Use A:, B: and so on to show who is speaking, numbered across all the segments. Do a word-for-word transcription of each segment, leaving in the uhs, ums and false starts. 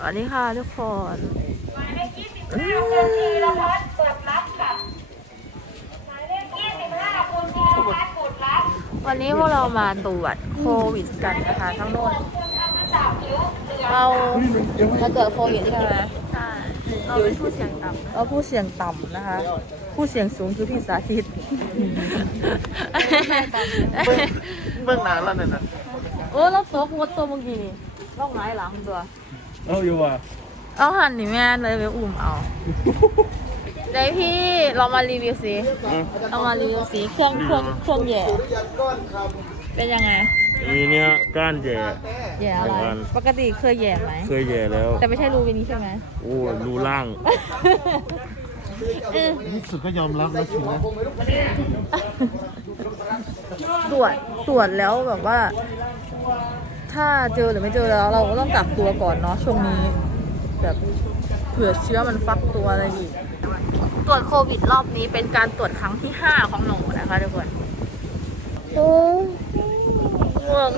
A: วัสดีค่ะทุกคน
B: หมายเลขยี่สิบห้าคุณธีรพัฒน์กดรับค่ะหมายเลขยี่สิบห้าคุณธีรพัฒน์กดรับ
A: วันนี้พวกเรามาตรวจโควิดกันนะคะทั้งโน้นเรามาตรวจโควิดใช่ไหมใช่เราเป็นผู้เสี่ยงต่ำเราผู้เสี่ยงต่ำนะคะผู้เสี่ยงสูงคือพี่สาธิต
C: เบื้องหน้าแล้วนั่นน่ะ
A: โอ้เราตัวปวดตัวเมื่อกี้นี่ร่องไม้หลังตัว
C: เอาอยู่ว่ะ
A: เอาหันนี่แม่เลยไปอุ่มเอาเดี๋ยวพี่เรามารีวิวสิเรามารีวิวสิเครื่องเครื่องเครื่องแย่เป็นยังไง
C: นี่เนี่ยก้านแย่
A: แย่อะไรปกติเคยแย่ไหม
C: เคยแย่แล้ว
A: แต่ไม่ใช่รูวินี้ใช่ไหม
C: โอ้รูล่างนี่สุดก็ยอมรับนะสินะ
A: ตรวจตรวจแล้วแบบว่าถ้าเจอหรือไม่เจอแล้วเราก็ต้องกักตัวก่อนเนาะช่วงนี้แบบเผื่อเชื้อมันฟักตัวอะไรอีกตรวจโควิดรอบนี้เป็นการตรวจครั้งที่ห้าของหนูนะคะทุกคนโอ้ง่วง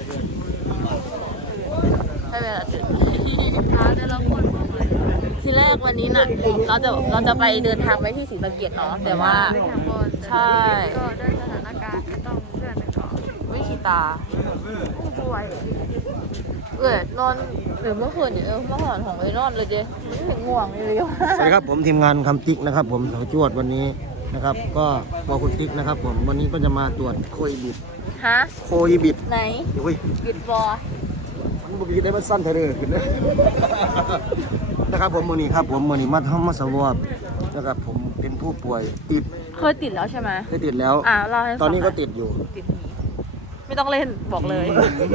A: ใช่เวลาตื่นแต่ละคนทีแรกวันนี้น่ะเราจะเราจะไปเดินทางไปที่ศรีสะเกษเนาะแต่ว่าใช่
B: ก็ด้วยสถานการณ์ก็ต้องเลื่อนไปก่อน
A: วิคิตาผู้ป่วยเออนอนหรือเมื่อคืนเนี่ยเมื่อคืนของไอ้นอนเลยเจ๊ไม่ถึงง่วงเลย
D: สวัสดีครับผมทีมงานคำติ๊กนะครับผมสาวจวดวันนี้นะครับก็ปอคุณติ๊กนะครับผมวันนี้ก็จะมาตรวจโควิด
A: ฮะ
D: โควิด
A: ไหน
D: โอ้ย
A: บิดบอ
D: มันบุกได้มันสั้นเท่าเดิมขึ้นเลยนะครับผมมือนี้ครับผมมือนี้มาทำมาสวอปนะครับผมเป็นผู้ป่วยติด
A: เคยติดแล้วใช่ไหม
D: เคยติดแล้ว
A: อ่าเราให้
D: ตอนนี้ก็ติดอยู่
A: ติดไม่ต้องเล่นบอกเลย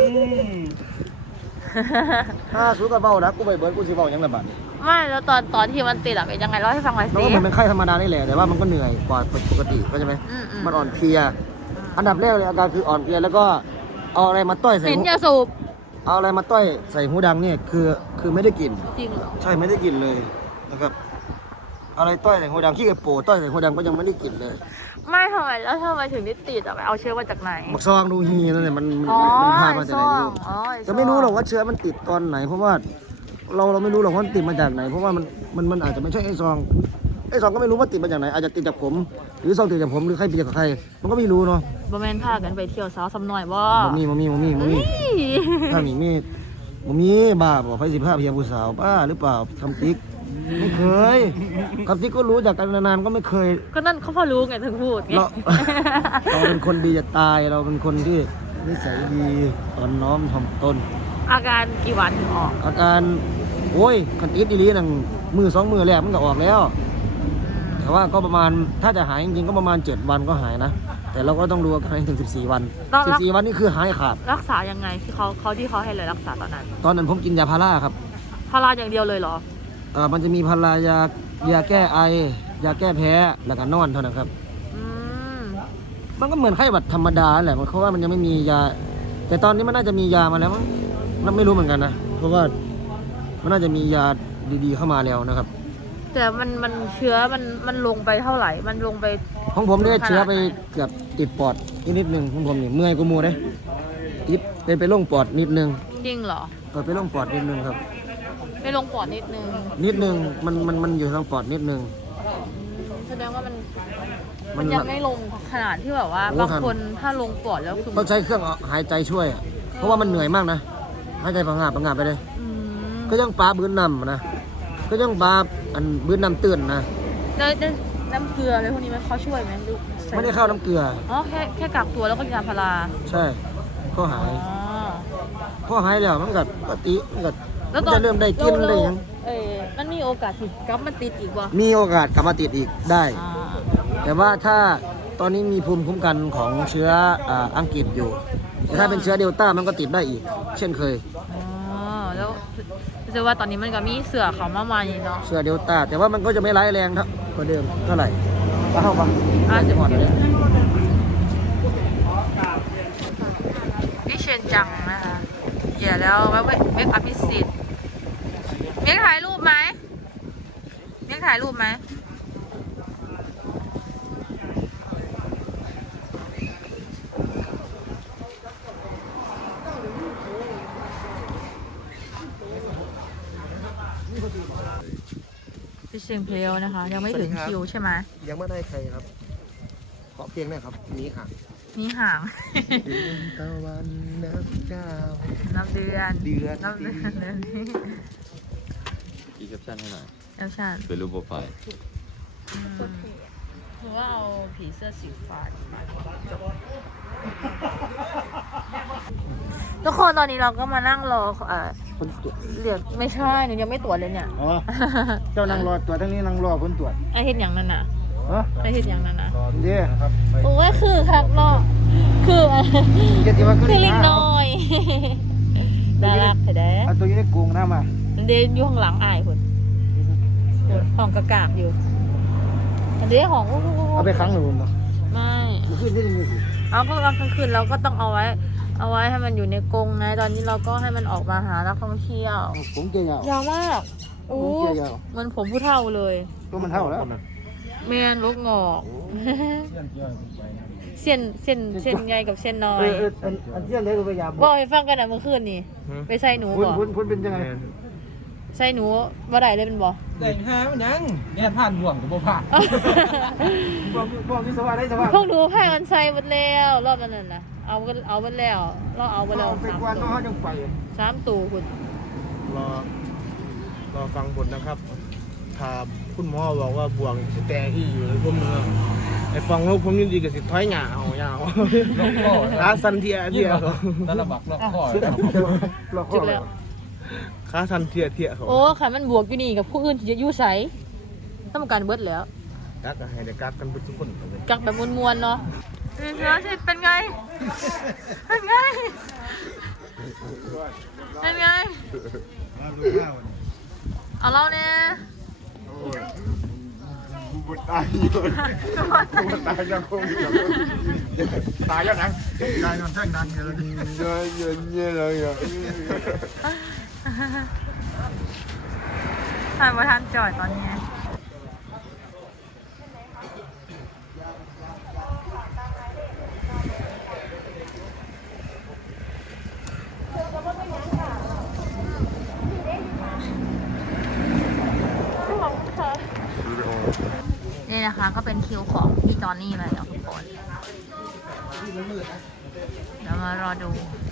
D: ถ้าสู้กับเบ้านะกูไปเบิร์ดกูสิเบ้ายังไงบ้าง
A: ไม่แล้วตอนตอนที่มันติดอะเป็นยังไงเล่าให้ฟังหน่อยสิ
D: มันก็เหมือนเป็นไข้ธรรมดานี่แหละแต่ว่ามันก็เหนื่อยกว่าปกติเข้าใจไหมมันอ่อนเพลียอันดับแรกเลยอาการคืออ่อนเพลียแล้วก็เอาอะไรมาต้อยใส่
A: สินยาสูบ
D: เอาอะไรมาต้อยใส่หูดังเนี่ยคือคือไม่ได้กลิ่น
A: จริงเหรอ
D: ใช่ไม่ได้กลิ่นเลยนะครับอะไรต้อยใส่หูดังขี้กระโปต้อยใส่หูดังก็ยังไม่ได้กลิ่นเลย
A: ไม่ทำไมแล้วทำไมถึงได้ติดอะไปเอาเชื้อมาจากไหน
D: บักซองดูฮีนั่นแหละมันมันพามาจากไหนไม่รู้จะไม่รู้หรอกว่าเชื้อมันติดตอนไหนเพราะว่าเราเราไม่รู้หรอกว่ามันติดมาจากไหนเพราะว่ามันมันมันอาจจะไม่ใช่ไอ้ซองไอ้ซองก็ไม่รู้ว่าติดมาจากไหนอาจจะติดจากผมหรือซองติดจากผมหรือใครติดจากใครมันก็ไม่รู้เนาะ
A: บ่แม่นพากันไปเที่ยวสาวสำน้อยบ่
D: บ่มีบ่มีบ่มีบ่มีถ้ามีมีบ่มีบ้าบ่ไปสิบห้าเพียงผู้สาวบ้าหรือเปล่าคำติ๊กไม่เคยคำติ๊กก็รู้จากกันนานๆก็ไม่เคย
A: ก็นั่นเขาพอรู้ไงถึงพูดไง
D: เราเราเป็นคนดีจะตายเราเป็นคนที่นิสัยดีอ่อนน้อมถ่อมตน
A: อาการกี่วันถึงออก
D: อาการโอ้ยคันติดอีหลีนั่งมือสองมือแรกมันก็ออกแล้วแต่ว่าก็ประมาณถ้าจะหายจริงๆก็ประมาณเจ็ดวันก็หายนะแต่เราก็ต้องดูอาการถึงสิบสี่วันสิบสี่วันนี่คือหายขาด
A: รักษายังไงที่เขาเขาที่เขาให้เลยรักษาตอนนั้น
D: ตอนนั้นผมกินยาพาราครับ
A: พาราอย่างเดียวเลยเหรอ
D: เออมันจะมีพารายายาแก้ไอยาแก้แพ้แล้วก็นอนเท่านั้นครับ
A: อืม
D: มันก็เหมือนไข้หวัดธรรมดาแหละเพราะว่ามันยังไม่มียาแต่ตอนนี้มันน่าจะมียามาแล้วมั้งเราไม่รู้เหมือนกันนะเพราะว่ามันน่าจะมียาดีๆเข้ามาแล้วนะครับ
A: แต่มันมันเชื้อมันมันลงไปเท่าไหร่มันลงไป
D: ของผมได้เชื้อไปเกือบติดปอดนิดนึงของผมนี่เมื่อยกูมูได้ติดเป็นไปลงปอดนิดนึง
A: จริงเหรอ
D: เปิดไปลงปอดนิดนึงครับ
A: ไปลงปอดนิดนึง
D: นิดนึงมันมันมันอยู่ทางปอดนิดนึง
A: แสดงว่ามันมันยังไม่ลงขนาดที่แบบว่าบางคนถ้าลงปอดแล้วคือ
D: ต้องใช้เครื่องหายใจช่วยเพราะว่ามันเหนื่อยมากนะหายใจพังงาบพังงาบไปเลยก็ยังปลาบื้นนำนะก็ยังปลาอันบื้นนำตื่นนะ
A: ได้ได้น้ำเกลืออะไรพวกนี้มันเขาช่วยไหมดู
D: ไม่ได้เข้าน้ำเกลือ
A: อ๋อแค่แค่กักตัวแล้วก็กินยาพารา
D: ใช่ก็หายพอหายแล้วมันก็ปกติมันก็
A: แล้ว
D: จะเริ่มได้กินได้ยัง
A: เออมันมีโอกาสที่กลับมาติดอีกวะ
D: มีโอกาสกลับมาติดอีกได้แต่ว่าถ้าตอนนี้มีภูมิคุ้มกันของเชื้ออังกฤษอยู่แต่ถ้าเป็นเชื้อเดลต้ามันก็ติดได้อีกเช่นเคย
A: อ๋อแล้วจะว่าตอนนี้มันก็มีเสือเขามาใหม่เนาะ
D: เชื้อเดลต้าแต่ว่ามันก็จะไม่ร้ายแรงเท่ากว่าเดิมเท่าไหร่เข้าปะ
A: อ่าสิบ
D: หมดเลย
A: วิเชียนจังนะคะเดี๋ยวแล้วเวกเวกอภิสิทธิ์เมียถ่ายรูปไหมเมียถ่ายรูปไหมพี่เชียงเพลวนะคะ ยังไม่ถึงคิวใช่ไหม
D: ยังไม่ได้ใครครับขอเพียงนะครับนี้ค่ะ
A: นี่ห่าง
D: เดือนตะวันนับดาว
A: นับเดือน
D: เดือน
A: นับเดือนเดือนนี้
E: อีแคปชั่นให้หน่อย
A: แอลชัน
E: เป็นรูปโปรไฟล์
A: คือว่าเอาผีเสื้อสีฟ้ามาทุกคนตอนนี้เราก็มานั่งรอเอ่อ
D: คนตรวจ
A: เรียกไม่ใช่หนูยังไม่ตรวจเลยเนี่ย
D: อ๋อ เจ้านั่งรอตรวจทั้งนี้นั่งรอคนตรวจ
A: ไอเห็นอย่างนั้นน่ะ
D: เออ
A: ไอเห็นอย่างนั้นน่ะ
D: เดี๋ยวครับ
A: โอ้ยคือครับรอคือ
D: เจ็ดที่ว่า
A: คือลิงน้อยน่ารักแต่แด้
D: เอาตัวนี้ได้กรุงหน้ามา
A: อันเดนอยู่ข้างหลังอายคนห้องกระกากอยู่อันเดนห้อง
D: เอาไปครั้งหนึ่งผมเนาะ
A: ไม่
D: มันขึ้นได้ยังไงสิ
A: เอาก็กลางคืนเราก็ต้องเอาไว้ เอาไว้ให้มันอยู่ในกรงไงตอนนี้เราก็ให้มันออกมาหานักท่องเที่ยว
D: ผมเกี่ยวยาวย
A: าวมากโอ้
D: ผมเกี่ยวยาว
A: มันผมผู้เท่าเลย
D: ก็มันเท่าแล้ว
A: แมนลูกงอกเส้นเส้นเส้นใหญ่กับเส้นน้อ
D: เอย อเอออันอันเที่ยงเลยก็พยายาม
A: บอกให้ฟังกันนะเมื่อคืนนี่ไปใส่หนู
D: พุ่น
A: บ่
D: พุ่นพุ่นเป็นยังไง
A: ใส่หนูบ่ได้เลยเป็นบ่
F: แต่งหามันนังเนี่ยผ่านบ่วงกับบ่ผ่าน
D: บอกบอกวิศวะได้สวะ
A: พวกหนูพากันใส่หมดแล้วรอบนั้นน่ะเอากันเอาไปแล้วเราเอาไปแล้ว
D: ไป
A: สาม
D: กวน
A: ตั
D: น้อง
A: ว
D: เขาจังไป
A: สามตัวคุณ
C: รอรอฟังผลนะครับถ้าคุณหมอบอกว่าบวงสิแตงอีอยู่เลยผมเนาะไอ้ฟังลูกผมยินดีกับสิถอยหน้าเอายาว
F: ล็อกคอ
C: ขาสันเทียเทียเขา
F: ตะละบักล็อกคอ
D: หลอก
A: จุดแล้ว
C: ขาสันเทียเทียเขา
A: โอ้ค่ะมันบวกอยู่นี่กับผู้อื่นที่จะอยู่ใสต้องการเบิดแล้ว
C: กักก็ให้ได้กักกันทุกคนเลย
A: กักแบบมวนๆเนาะเป็นไงเป็นไงเป็นไงเป็นไงเอาเล่าเนี่ย
C: บุตรตายอยู่บุตรตายยังคงอยู่ตายแล้วนะตายนอนแท่งดังเลยเยอะเยอะเยอะเลยอ่ะ
A: ถ่ายมาทันจอดตอนนี้นี่นะคะก็เป็นคิวของพี่จอนนี่เลยทุกคนเดี๋ยวมารอดู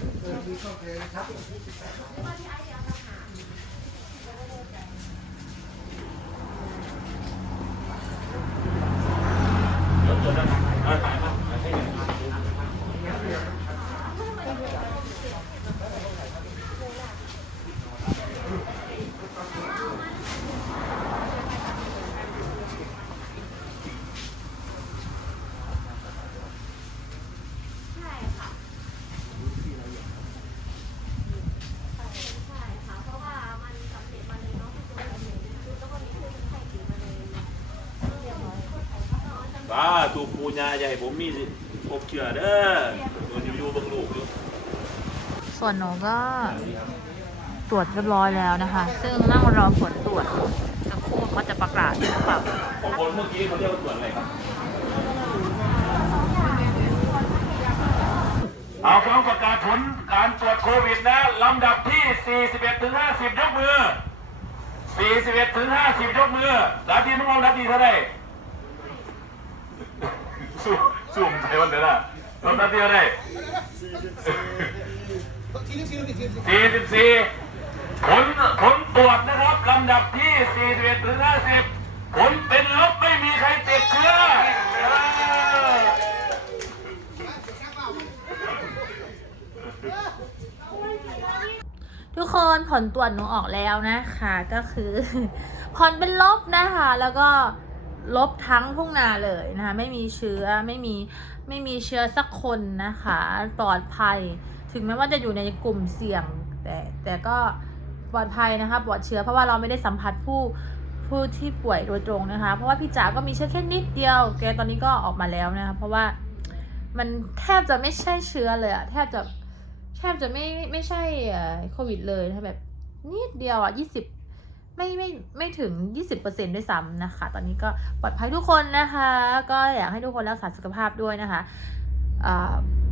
G: ว้าถูกปูญาใหญ่ผมมีสิพบเชื่อเด้อตัวอยู่อยู่เบังลูกอยู่
A: ส่วนหนูก็ตรวจเรียบร้อยแล้วนะคะ ซึ่งนั่งรอผลตรวจสักครู่เขาจะประกาศนะคะ
G: ของคนเมื่อกี้เขาเรียกว่าตรวจอะไรครับเอาฟังประกาศผลการตรวจโควิดนะลำดับที่ สี่สิบเอ็ดถึงห้าสิบ ยกมือ สี่สิบเอ็ดถึงห้าสิบ ยกมือรับทีน้องรับทีเท่าไหร่สู้สู้ผมใจวันเดียวนะรับทีเท่าไหร่สี่สิบสี่ผลผลตรวจนะครับลำดับที่ สี่สิบเอ็ดถึงห้าสิบ ผลเป็นลบไม่มีใครติดเชื้อ
A: ทุกคนผลตรวจหนูออกแล้วนะคะก็คือ ผลเป็นลบนะคะ แล้วก็ลบทั้งทุ่งนาเลยนะคะไม่มีเชื้อไม่มีไม่มีเชื้อสักคนนะคะปลอดภัยถึงแม้ว่าจะอยู่ในกลุ่มเสี่ยง แต่แต่ก็ปลอดภัยนะคะปลอดเชื้อเพราะว่าเราไม่ได้สัมผัสผู้ผู้ที่ป่วยโดยตรงนะคะเพราะว่าพี่จ๋าก็มีเชื้อแค่นิดเดียวแกตอนนี้ก็ออกมาแล้วนะคะเพราะว่ามันแทบจะไม่ใช่เชื้อเลยอะแทบจะแทบจะไม่ไม่ใช่โควิดเลยนะแบบนิดเดียวอะยี่สิบไม่ไม่ไม่ถึง ยี่สิบเปอร์เซ็นต์ ด้วยซ้ำนะคะตอนนี้ก็ปลอดภัยทุกคนนะคะก็อยากให้ทุกคนรักษาสุขภาพด้วยนะคะ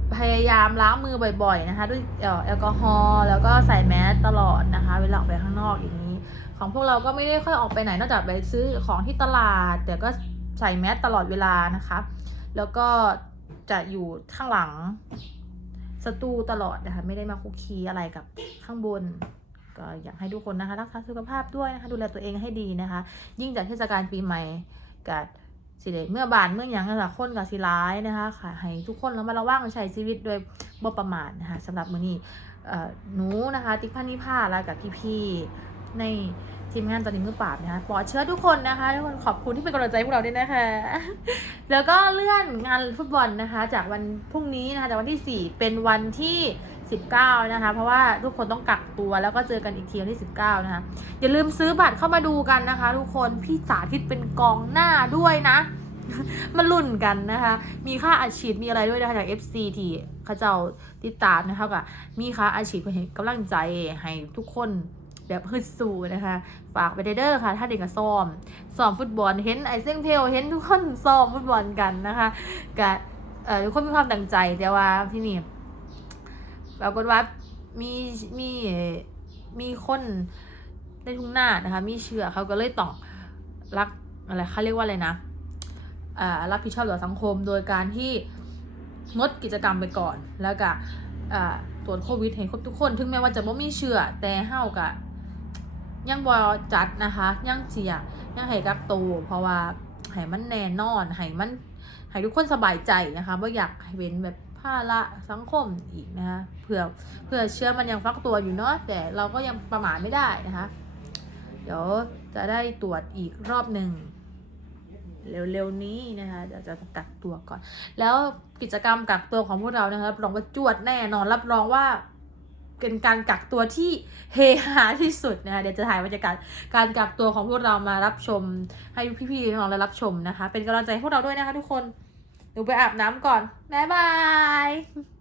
A: พยายามล้างมือบ่อยๆนะคะด้วยแอลกอฮอล์แล้วก็ใส่แมสตลอดนะคะเวลาออกไปข้างนอกอย่างนี้ของพวกเราก็ไม่ได้ค่อยออกไปไหนนอกจากไปซื้อของที่ตลาดแต่ก็ใส่แมสตลอดเวลานะคะแล้วก็จะอยู่ข้างหลังสตูตลอดนะคะไม่ได้มาคุกคีอะไรกับข้างบนก็อยากให้ทุกคนนะคะรักษาสุขภาพด้วยนะคะดูแลตัวเองให้ดีนะคะยิ่งจากเทศกาลปีใหม่กับสิเดเมื่อบานเมื่อยังนะคะคนกับสิร้ายนะคะค่ะให้ทุกคนระมัดระวังใช้ชีวิตโดยบ่ประมาทนะคะสำหรับมื้อนี้หนูนะคะติ๊กพันนิพาแล้วกับพี่ๆในทีมงานตอนนี้มือปราบนะคะปลอดเชื้อทุกคนนะคะทุกคนขอบคุณที่เป็นกำลังใจพวกเราด้วยนะคะ แล้วก็เลื่อนงานฟุตบอลนะคะจากวันพรุ่งนี้นะคะจากวันที่สี่เป็นวันที่สิบเก้านะคะเพราะว่าทุกคนต้องกักตัวแล้วก็เจอกันอีกทีวันที่สิบเก้านะคะอย่าลืมซื้อบัตรเข้ามาดูกันนะคะทุกคนพี่สาธิตเป็นกองหน้าด้วยนะ มาลุ้นกันนะคะมีค่าอาชีพมีอะไรด้วยนะคะจาก เอฟ ซี ที่เขาเจ้าติดตามนะคะก็มีค่าอาชีพเพื่อให้กำลังใจให้ทุกคนแบบฮึดสู้นะคะฝากไปเด้อค่ะถ้าเด็กก็ซ้อมซ้อมฟุตบอลเห็นไอเซงเพลเห็นทุกคนซ้อมฟุตบอลกันนะคะก็เอ่อทุกคนมีความตั้งใจแต่ว่าที่นี่ปรากฏว่ามีมีมีคนในทุ่งนานะคะมีเชื้อเขาก็เลยต้องรักอะไรเขาเรียกว่าอะไรนะอ่ารับผิดชอบต่อสังคมโดยการที่งดกิจกรรมไปก่อนแล้วก็อ่าตรวจโควิดให้ครบทุกคนถึงแม้ว่าจะไม่มีเชื้อแต่เฮาก็ยังบ่จัดนะคะยังเสียยังให้กักตัวเพราะว่าให้มันแน่นอนให้มันให้ทุกคนสบายใจนะคะบ่อยากให้เป็นแบบภาระสังคมอีกนะคะเพื่อเพื่อเชื้อมันยังฟักตัวอยู่เนาะแต่เราก็ยังประมาทไม่ได้นะคะเดี๋ยวจะได้ตรวจอีกรอบหนึ่งเร็วๆนี้นะคะเดี๋ยวจะกักตัวก่อนแล้วกิจกรรมกักตัวของพวกเรานะคะรับรองว่าจวดแน่นอนรับรองว่าเป็นการกักตัวที่เฮฮาที่สุดนะคะเดี๋ยวจะถ่ายบรรยากาศการกักตัวของพวกเรามารับชมให้พี่ๆน้องๆได้รับชมนะคะเป็นกำลังใจให้พวกเราด้วยนะคะทุกคนหนูไปอาบน้ำก่อนบ๊ายบาย